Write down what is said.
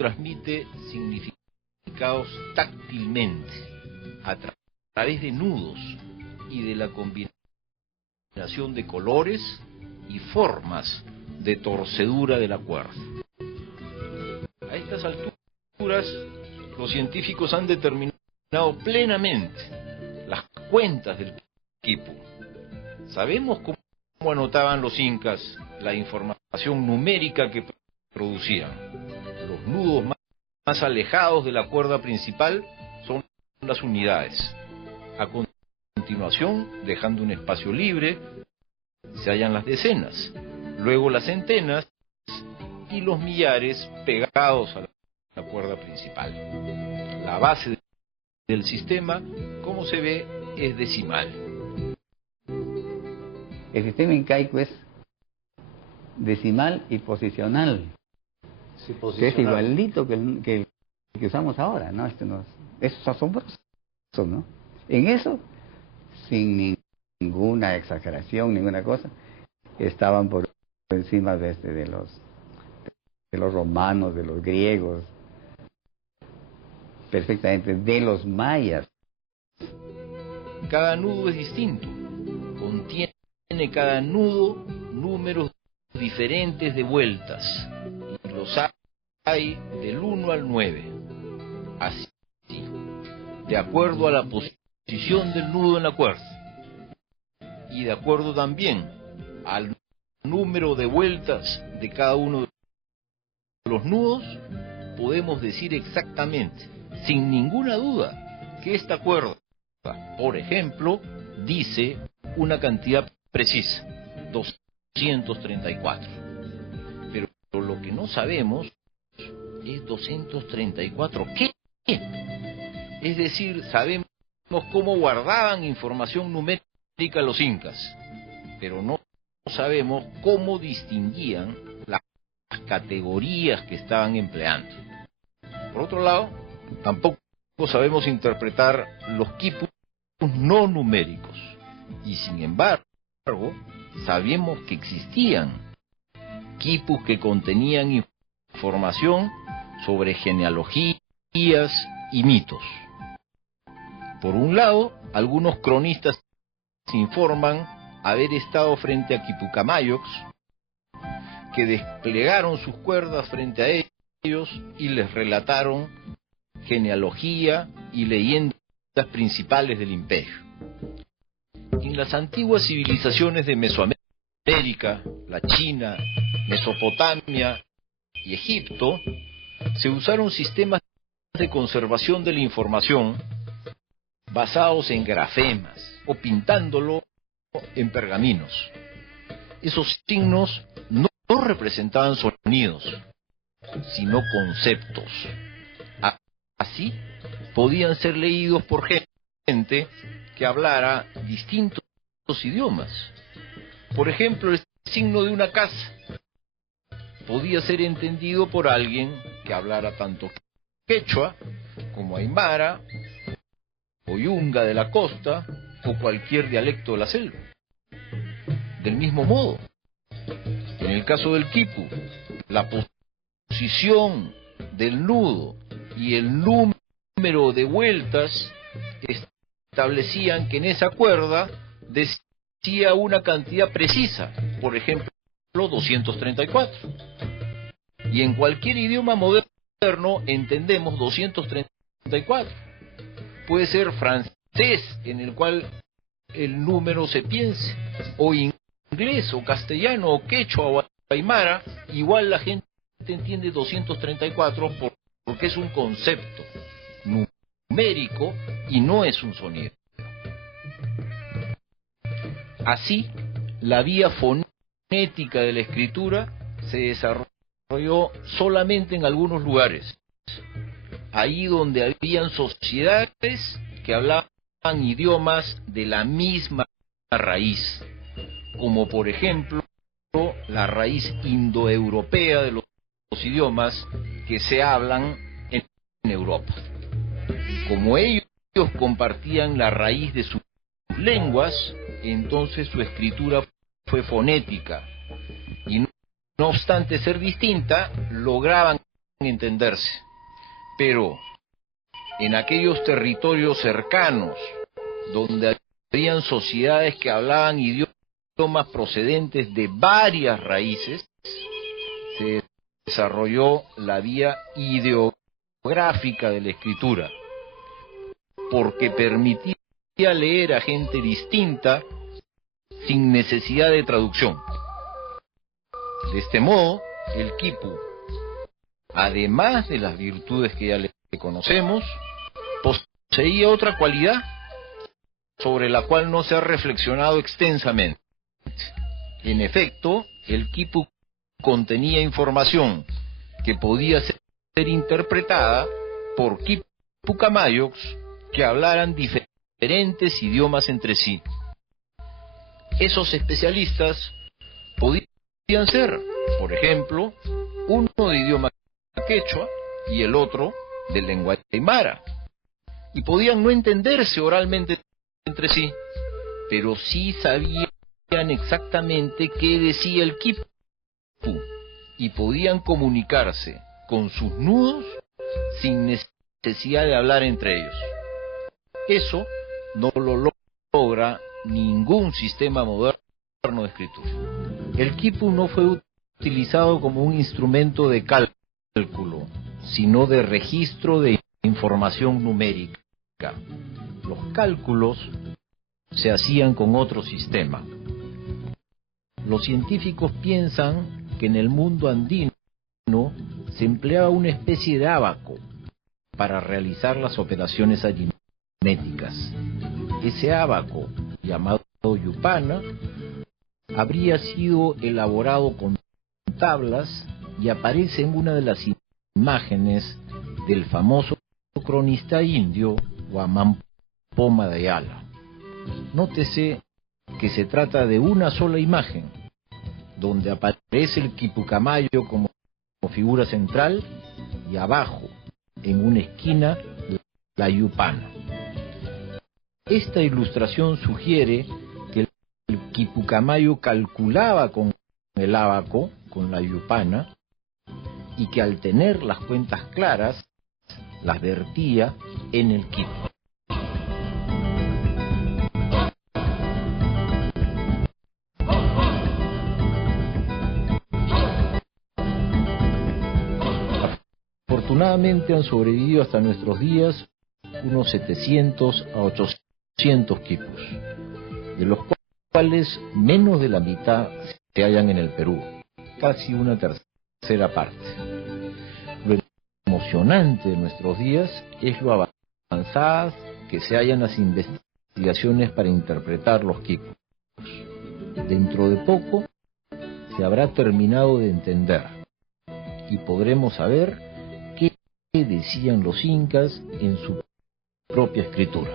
transmite significados táctilmente, a través de nudos y de la combinación de colores y formas de torcedura de la cuerda. A estas alturas, los científicos han determinado plenamente las cuentas del quipu. Sabemos cómo anotaban los incas la información numérica que producían. Los nudos más alejados de la cuerda principal son las unidades. A continuación, dejando un espacio libre, se hallan las decenas, luego las centenas y los millares pegados a la cuerda principal. La base del sistema, como se ve, es decimal. El sistema incaico es decimal y posicional, Sí, que es igualito que el que usamos ahora, ¿no? Eso es asombroso, ¿no? En eso, sin ninguna exageración, ninguna cosa, estaban por encima de los romanos, de los griegos, perfectamente, de los mayas. Cada nudo es distinto, contiene cada nudo números diferentes de vueltas, y los hay del 1 al 9, así, de acuerdo a la posición del nudo en la cuerda, y de acuerdo también al número de vueltas de cada uno de los nudos, podemos decir exactamente, sin ninguna duda, que esta cuerda, por ejemplo, dice una cantidad precisa, 234. Pero lo que no sabemos es 234 ¿qué? Es decir, sabemos cómo guardaban información numérica los incas, pero no sabemos cómo distinguían las categorías que estaban empleando. Por otro lado, tampoco sabemos interpretar los quipus no numéricos, y sin embargo, sabemos que existían quipus que contenían información sobre genealogías y mitos. Por un lado, algunos cronistas informan haber estado frente a quipucamayocs, que desplegaron sus cuerdas frente a ellos y les relataron genealogía y leyendas principales del imperio. En las antiguas civilizaciones de Mesoamérica, la China, Mesopotamia y Egipto, se usaron sistemas de conservación de la información basados en grafemas o pintándolo en pergaminos. Esos signos no representaban sonidos, sino conceptos. Así, podían ser leídos por gente que hablara distintos idiomas. Por ejemplo, el signo de una casa podía ser entendido por alguien que hablara tanto quechua como aymara o yunga de la costa o cualquier dialecto de la selva. Del mismo modo, en el caso del quipu, la posición del nudo y el número de vueltas establecían que en esa cuerda decía una cantidad precisa, por ejemplo 234. Y en cualquier idioma moderno entendemos 234. Puede ser francés, en el cual el número se piense, o inglés, o castellano, o quechua, o aymara, igual la gente entiende 234 porque es un concepto numérico y no es un sonido. Así, la vía fonética de la escritura se desarrolló solamente en algunos lugares, ahí donde habían sociedades que hablaban idiomas de la misma raíz, como por ejemplo la raíz indoeuropea de los idiomas que se hablan en Europa. Como ellos compartían la raíz de sus lenguas, entonces su escritura fue fonética, y no obstante ser distinta, lograban entenderse, pero en aquellos territorios cercanos, donde habían sociedades que hablaban idiomas procedentes de varias raíces, se desarrolló la vía ideográfica de la escritura, porque permitía leer a gente distinta sin necesidad de traducción. De este modo, el quipu, además de las virtudes que ya le conocemos, poseía otra cualidad sobre la cual no se ha reflexionado extensamente. En efecto, el quipu contenía información que podía ser interpretada por quipucamayos que hablaran diferentes idiomas entre sí. Esos especialistas podían ser, por ejemplo, uno de idioma quechua y el otro de lengua aymara, y podían no entenderse oralmente entre sí, pero sí sabían exactamente qué decía el quipu y podían comunicarse con sus nudos sin necesidad de hablar entre ellos. Eso no lo logra ningún sistema moderno de escritura. El quipu no fue utilizado como un instrumento de cálculo, sino de registro de información numérica. Los cálculos se hacían con otro sistema. Los científicos piensan que en el mundo andino se empleaba una especie de ábaco para realizar las operaciones aritméticas. Ese ábaco, llamado yupana, habría sido elaborado con tablas y aparece en una de las imágenes del famoso cronista indio Guamán Poma Dayala. Nótese que se trata de una sola imagen, donde aparece el quipucamayo como figura central y abajo, en una esquina, la yupana. Esta ilustración sugiere que el quipucamayo calculaba con el ábaco, con la yupana, y que al tener las cuentas claras, las vertía en el quipu. Afortunadamente han sobrevivido hasta nuestros días unos 700 a 800 quipus, de los cuales menos de la mitad se hallan en el Perú, casi una tercera parte. Lo emocionante de nuestros días es lo avanzadas que se hallan las investigaciones para interpretar los quipus. Dentro de poco se habrá terminado de entender y podremos saber qué decían los incas en su propia escritura.